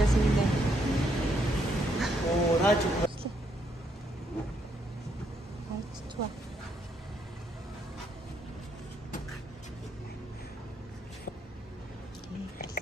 Ясминда. Оо, наач. Хайцгаа.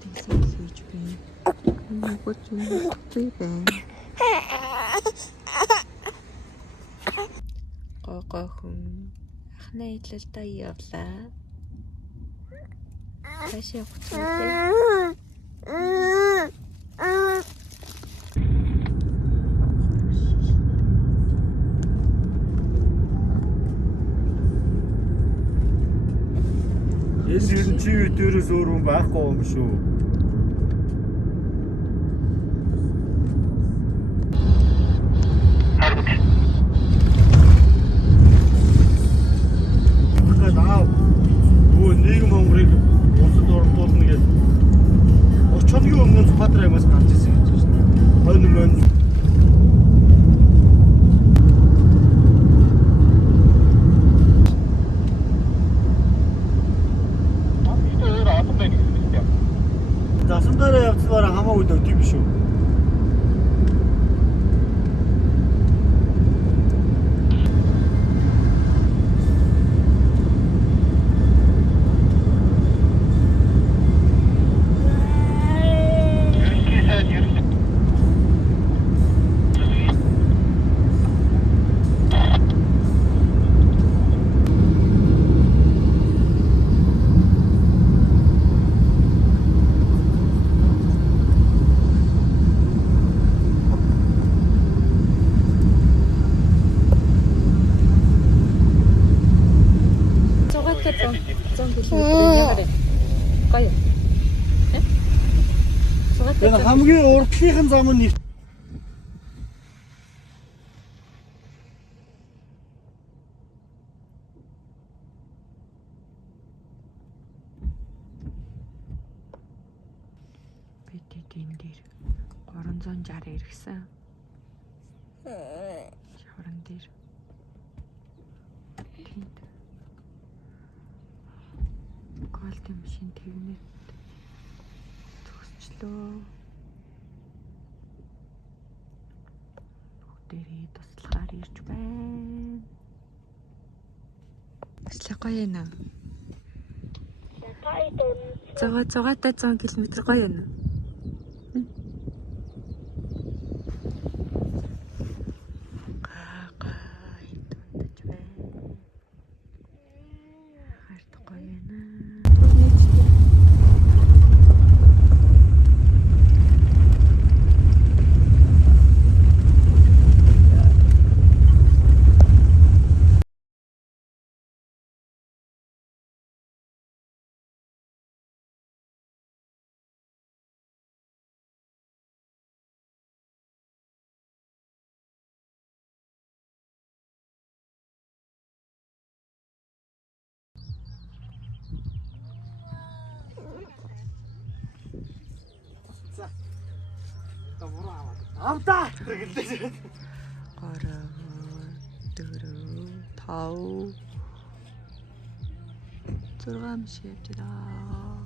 Тэсээ хийж би. Нүгэл зүгтэй байна. Гой хүн ахнаа идэлдээ явлаа. Таашаа явах хэрэгтэй. Энэ чи дээрээс өөр хүн байхгүй юм шүү. Ахаа нийгэм хонгорыг улсад оролдуулна гэж 30 хоногийн өмнө Сүхбаатараас гарч ирсэн гэж байна шүү дээ. Хойно мөн засан дээр явцлаараа хамаагүй дэв тийм шүү. Энэ хамгийн урдлынхан зам нь бид энэ дээр 360 иргсэн. Шавран дээр. Тэнд. Голден машин тэгнэт төгсчлөө. Бүгдээрээ туслахаар ирж байна. Таслаа гоё юм аа. Зогаатай 100 км гоё юм. Амтаа гэлээ. 3 4 5 6 мш явж байна.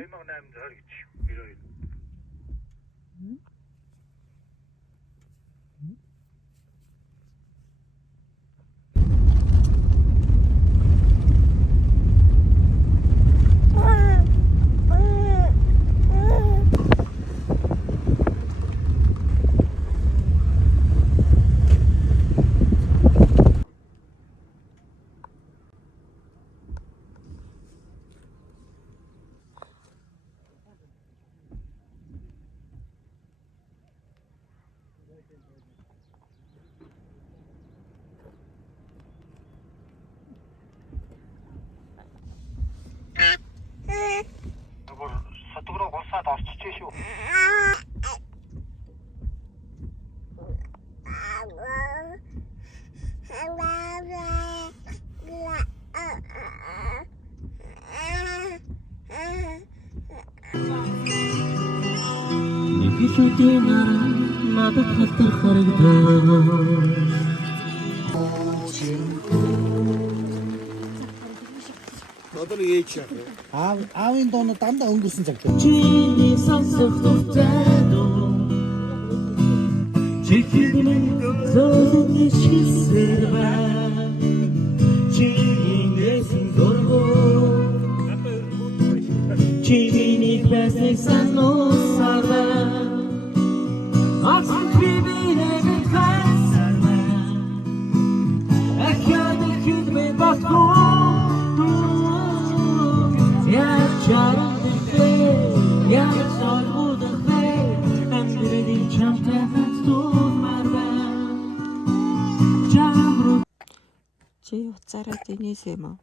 Аймаг 800 гэж ирээ. Нэгжүүдийн наран надад халтар харагдав. Одоо нэг ээж яах вэ? Аавын доо дандаа өнгөрсөн цаг л. Чиний сонсох дуртайдуу чихэдмэн зовлон ишгэлсээр бай. Чиний нэсэн дургуу чиний байсныг сануусараа. Асан твибинэг хайсараа. Ахяд хидмэн батгуу Чи уцаараа динээс юм уу?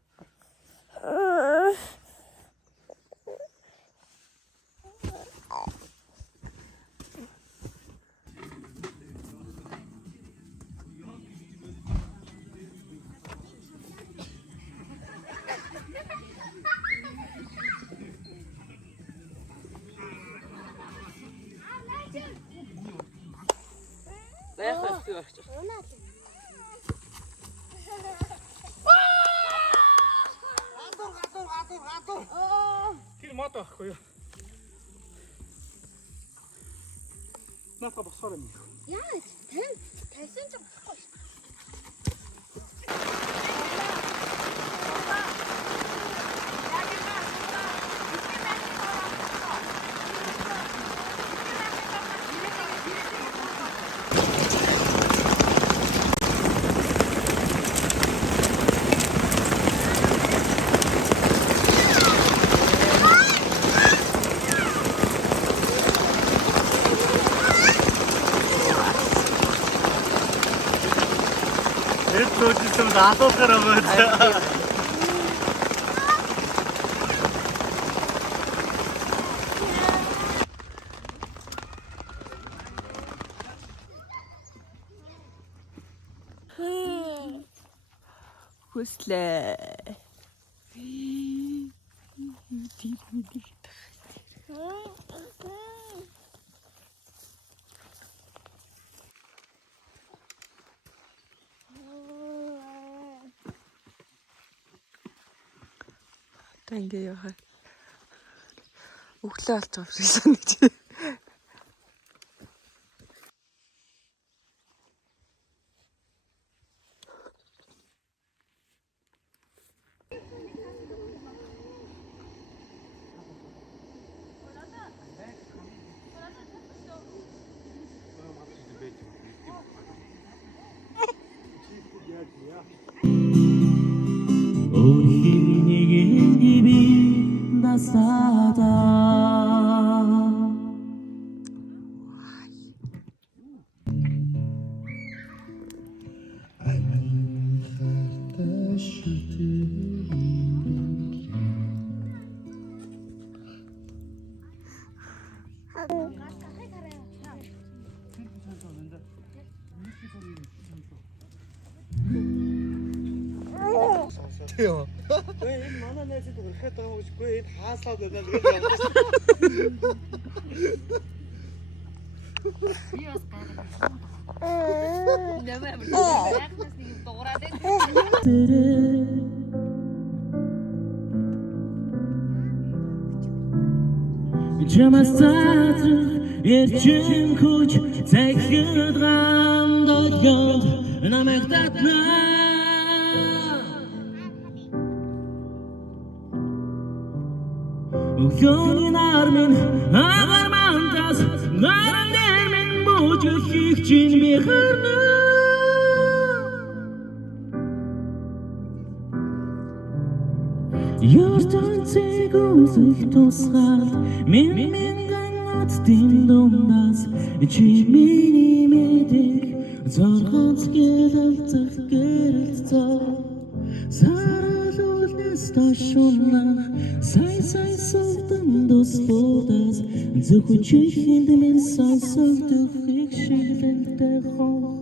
Тэр мод байхгүй юу? Наата босоор юм. Яаж? Тавьсан ч болохгүй. 좀 나서더라고요. Хүслээ. Ингээ яхаа. Өглөө болж байгаа шиг санагдаж байна. Юу. Энэ манай найзад өрхөд байгаа юм шиггүй энэ хаасаад байна л гэж бодсон. Би бас гайхав. Нэмээ байхнаас нэг дуурайд байна. Жамасаад эрчим хүч захиад гамдад янд намайг татна. Өглөөний нар минь агаар мандас наран дээр минь бууж өөхийг чинь би харна. ертөнцийг үзэх тусгаад минь ганц дундаас чи миний мэдээ зоргоц гэлэлцэх гэрэлцээ саралуулнаас ташуна сай султан дос бодас Зөвхөн хинд минь сонсогдох их шилбэнтэй хоо.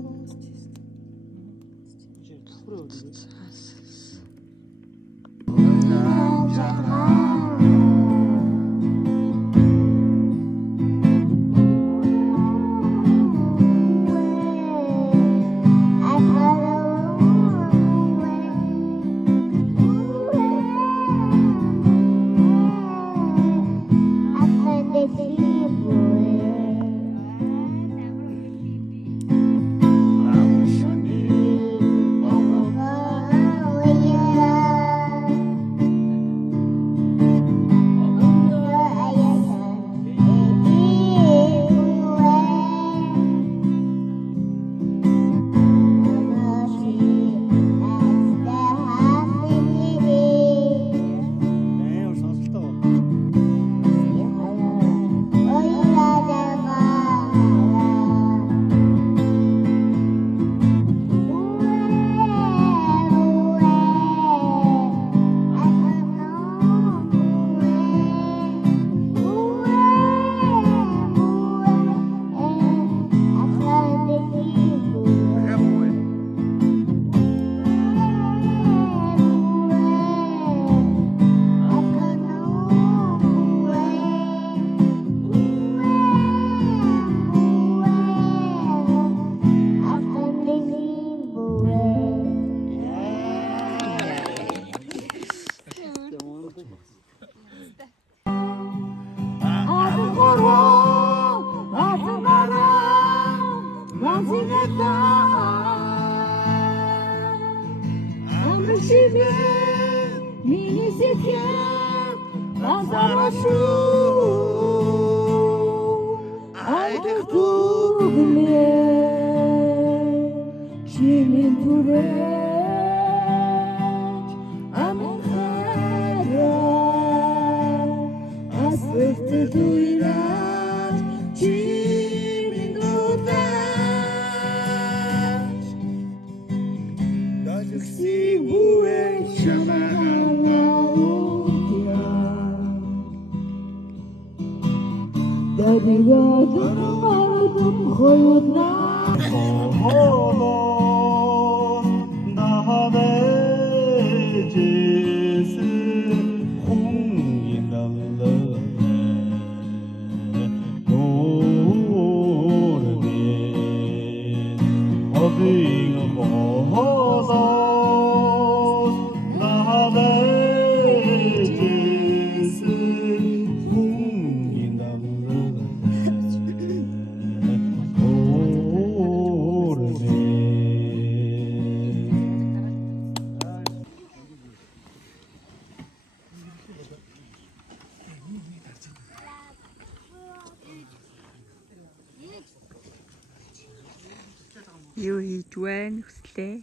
Юу хийж байна хүслээ?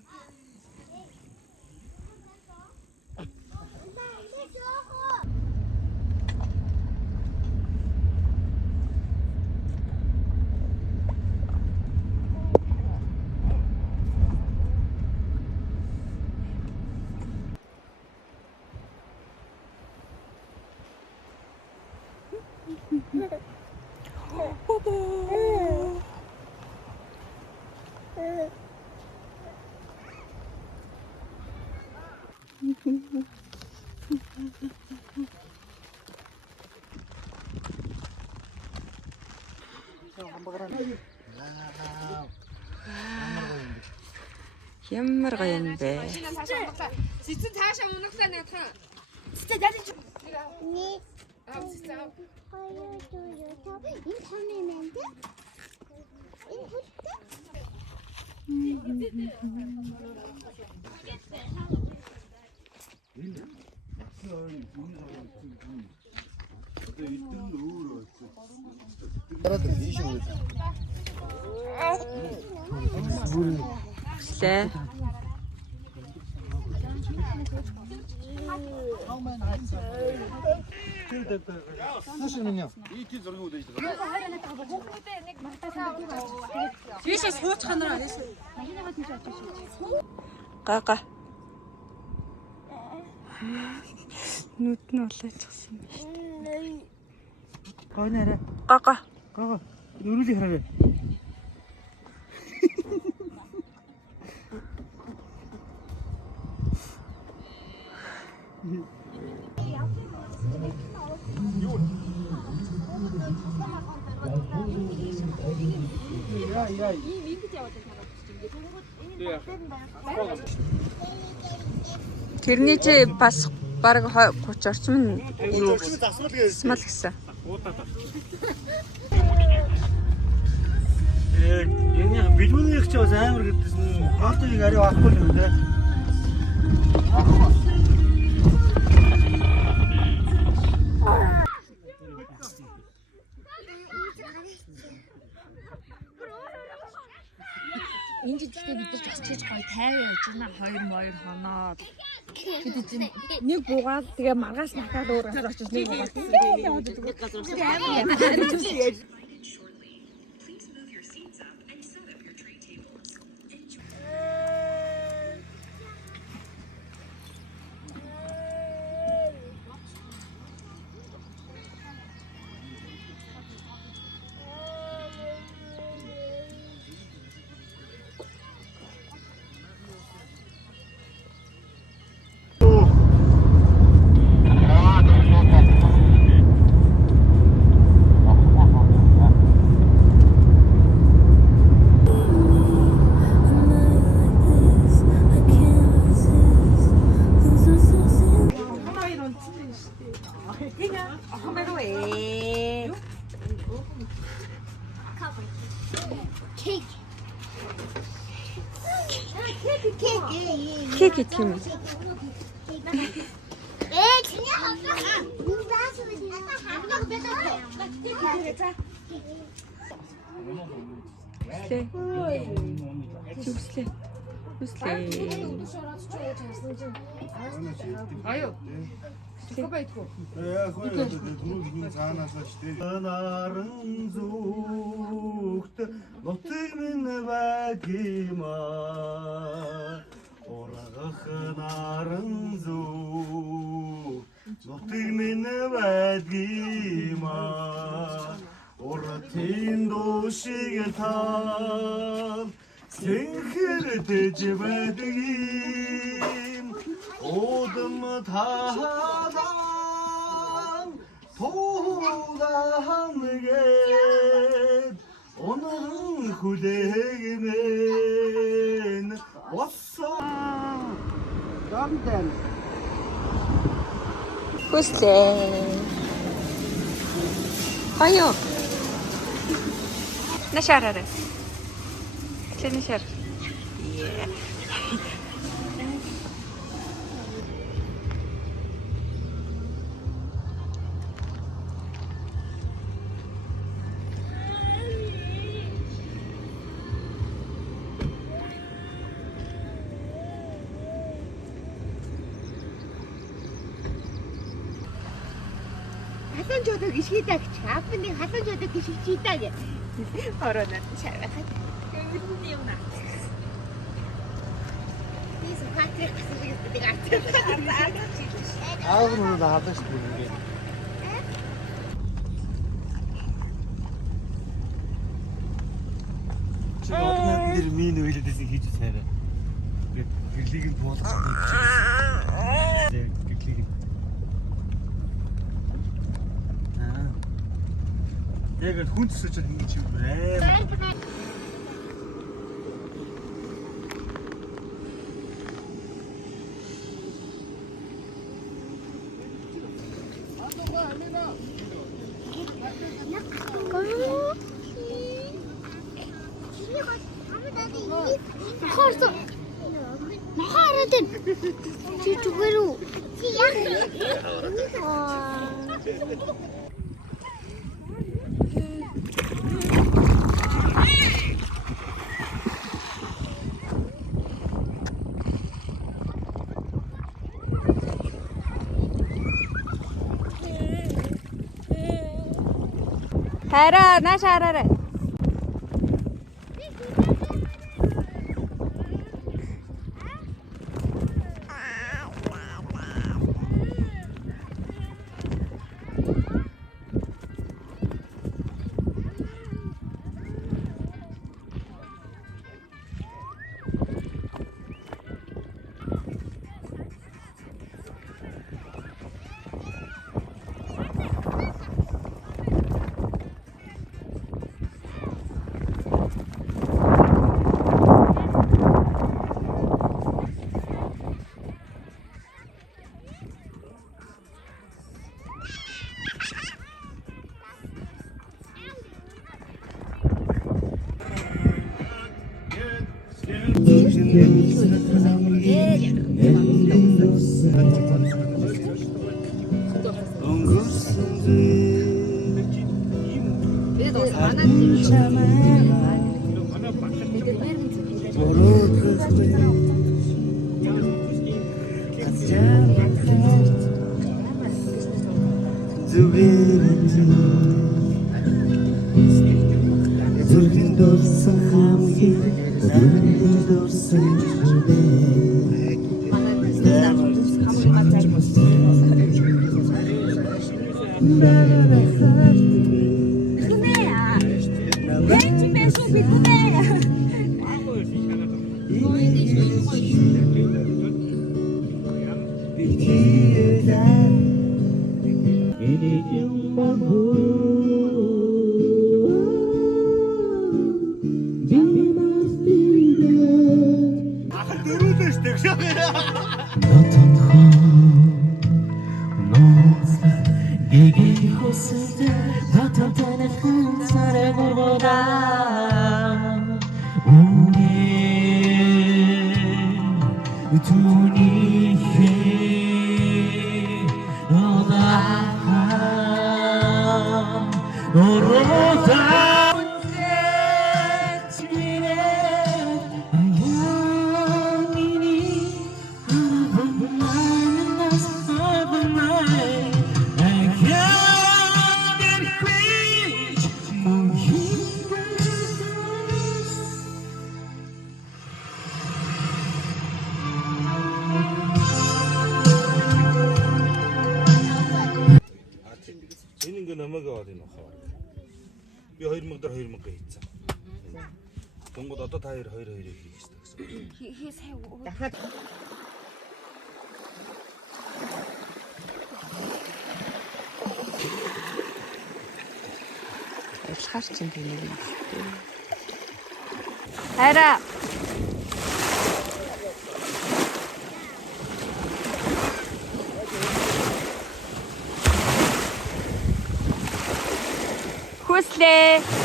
Ямар гоё юм бэ? Цэцэн цаашаа унагсаа надхан. Цэцэн яаж чи? Нэг. Цэцэн. Энэ таны мэнт. Энэ хүчтэй. Хүслээ. Слушай меня. Тийшээ сууцханараа тийш. Га. Нүд нь улайчихсан байна шүү дээ. Гойно арай. Гого. Гоо. Нөрүүлийг хараа. Тэрний чи бас бараг 30 орчим нь Засвал гэж. смал гэсэн. Энэ бэлмүнийх ч бас амар гэдсэн. Фотоыг арай авахгүй л юм даа. Энэ жижигтэй бид нар ч бас чиж гоё тайван явж байна. 2 хоноод. Бид чинь нэг буугаад тэгээ маргааш натаад өөр газар очиж нэг буугаад. Яваад байгаа газар очиж. Кек гэх юм. Зүслээ. Аюу. Скопайтгүй. Түрүүгийн цаанаас ч тийм. Наран зүгт нутаг минь байгимаа. Оргох наран зүг нутаг минь байгимаа. Оратын душиг таа сэнхэр дэж байдгийн Одом тадан тоолан гээд онон хүлээгмэн оссоо дамдан Хүслээ. Аюу. Нашараарай. Нашар. Халуун жодог ишгийдэг ч апны халуун жодог ишгийдэг гэ. Ороо шарахад. Гэнэ юм наа. Дис патрик гэдэг арт. аав нь наадаж бүгд. Чи одноор дээр минь үйлдэлсэн хийж сайраа. Гэт гэрлийг нь буулгах гэж. Гэрлийг нь. Яг хүн төсөж ингэж юм байна. Хорсо. Махаратэн. Чи зүгээрүү. Чи яг. Хараа, нааш хараарай. Зүрхэн дурсан хамгийн зүрхэн дурсан Дөрүүлээ штэ гэж. Энэ ингээ намайг аваад энэ хаваа. Би 2000 дээр 2000 хийцэн. Тэнгууд одоо та 2 2 хийх хэрэгтэй гэсэн. Хий сайн уу. Дахиад Ялхаар чинь тэнийг юм. Хайра. Хүслээ.